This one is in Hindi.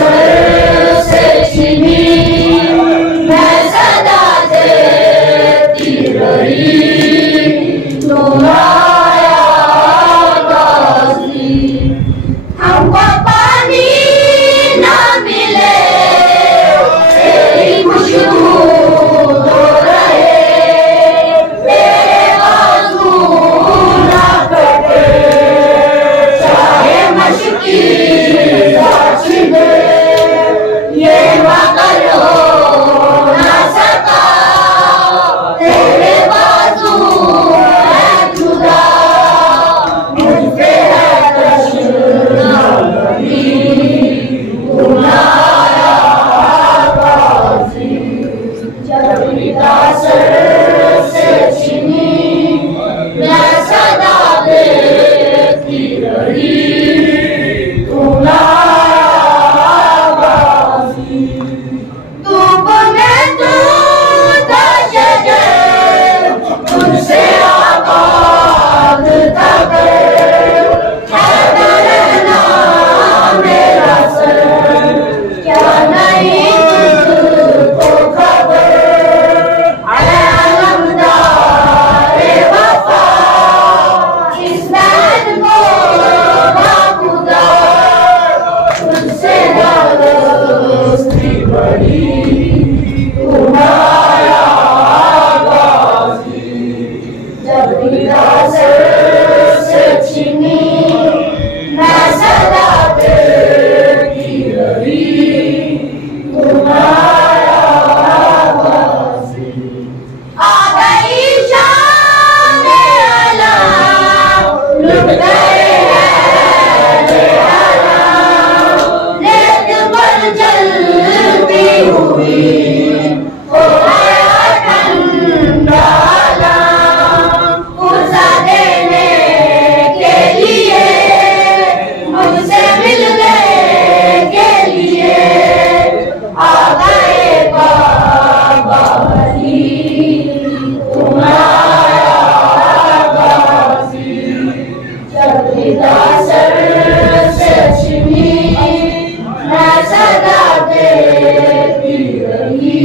सर से छिनी मैं सदा देती रही तुम आया गाजी। हमको पानी ना मिले तेरी खुशबू तो रहे, तेरे बाजू ना कटे चाहे मशकी छिदे, ये मगर हो ना सका तेरे बाजू है जुदा, मुझसे है तशना तुम आया गाजी। जब निदा सर से छिनी मैं सदा देती रही तुम आया गाजी। धूप में तू शजर तुझसे आबाद था घर, रहना मेरा सर क्या नहीं तुझको खबर, अलमदारे वफा इस बैन को खुदा तुझसे दोस्ती बड़ी तुम आया गाजी। जब निदा सर से छिनी मैं सदा देती रही तुम आया गाजी। आ गई शाम आला लुट गए हैं आला, रेत पर जलती हुई हो गया ठंडाला, ऊर्जा देने के लिए मुझसे मिलने के लिए आ गए बाबा अली तुम आया गाजी। जब निदा सर से छिनी मैं सदा देती रही